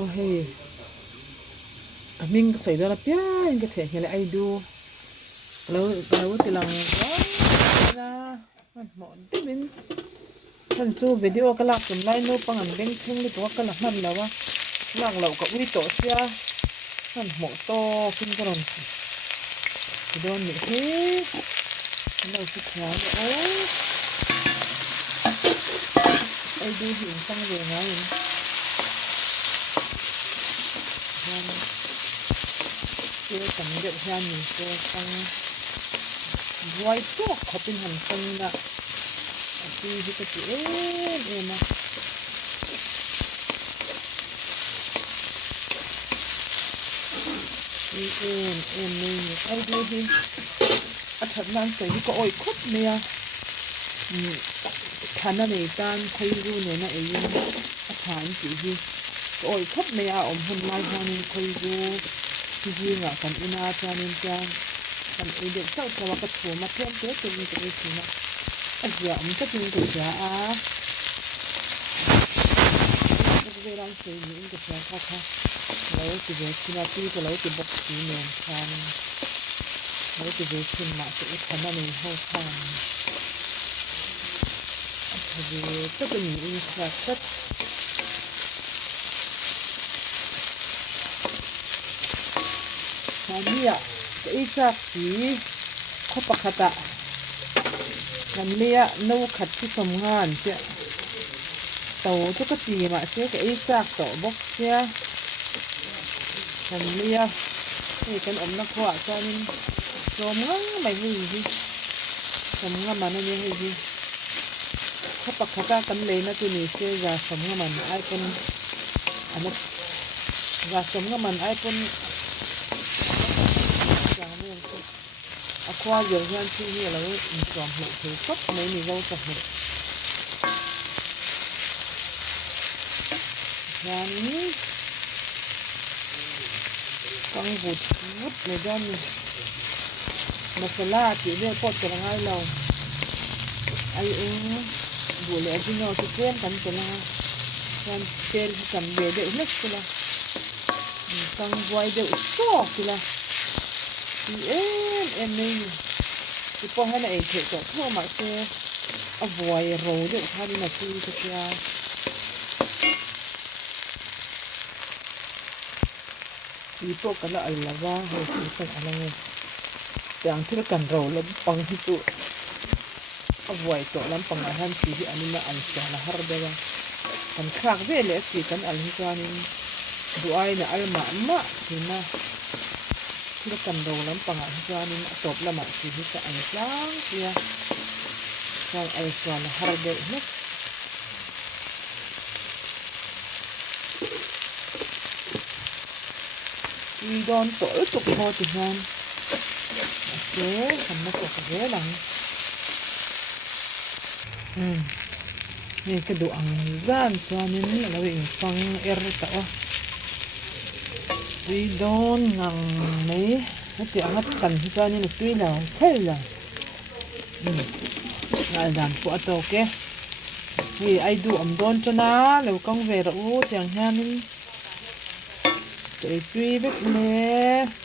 oh hey mình thấy đó là pia cái thể hiện là Aidu lâu lâu thì lòng quá na món mình thân chú video cái lạc cầm lại nô bằng ảnh bên thung đi có cái lạc hẳn là wa lạc lẩu có uy tổ xia hẳn mỏ to kinh cái rồi cái đó nữa thế cái đầu thịt khá nữa Aidu hiện sang về ngay cái tầm đẹp ra mình sẽ tăng vài chỗ có bên hàn phân đã thì cái chị em mà em mình Aidu thì thật năng phải có oi khóc nè khán giả này tan thấy luôn nè nó ấy khán chỉ gì oi khóc nè ông hôm nay han thấy luôn thì ngã kan ina chanin chan kan ide chau chawa ka thuma them te te ni te thuma azia ta tin ko ja a ve ran se ni in ko cha kha lo ti ve kina ti ko lo ti bok ti nen khan lo ti ve kin ma se khana ni ho khan ve ta ko ni in sa tat Mania cái chắc gì khó bạc hạt làm lia nấu khát cái sầm ngan chứ tàu cho cái gì mà chứ cái chắc tổ bốc chứ làm lia thì cái ống nó khỏa cho nên rồi ngang mày gì sầm ngan mà nó như gì khó bạc hạt cái lấy nó tụi mình chơi ra sầm ngan mà ai con anh ra sầm ngan mà ai con qua giờ gian chi như là tròn hộ thì sốc mấy mình rau sạch này gian con vụt vút này cho mình masala chỉ đưa pot cho ngay lâu ai uống buổi lễ đi nó thì quen cắn cho nó gian tên cầm về đệu nhất chứ là con voi đệu to chứ là thì em này thì po hay này thì có thua mà xe avoid rồi được thay đi là chi cho kia thì po cái là va rồi thì phải ăn ngay chẳng thì cần rồi là bằng thì tụ avoid to lắm bằng ăn thì anh mà ăn chả là har đây còn khác về lẽ thì cần ăn cho nên đuôi là ăn mà thì na cái cần đầu lắm bằng ảnh cho nên tốt là mà chỉ biết ảnh sáng kia sang ảnh cho là har đẹp nhất đi đón tổ tục thôi thì hơn thế thành nó có cái bằngนี่กระดูกอังด้านส่วนนี้เราเองฟังต่อดีโดนงังนี้ให้ตีอังกันที่ส่วนนี้ตุ้ยเราใช่ละงานดันปวดโตเกนี่ไอ้ดูอันโดนจนะเรากังเวรอู้อย่างนี้ตัวตุ้ยแบบนี้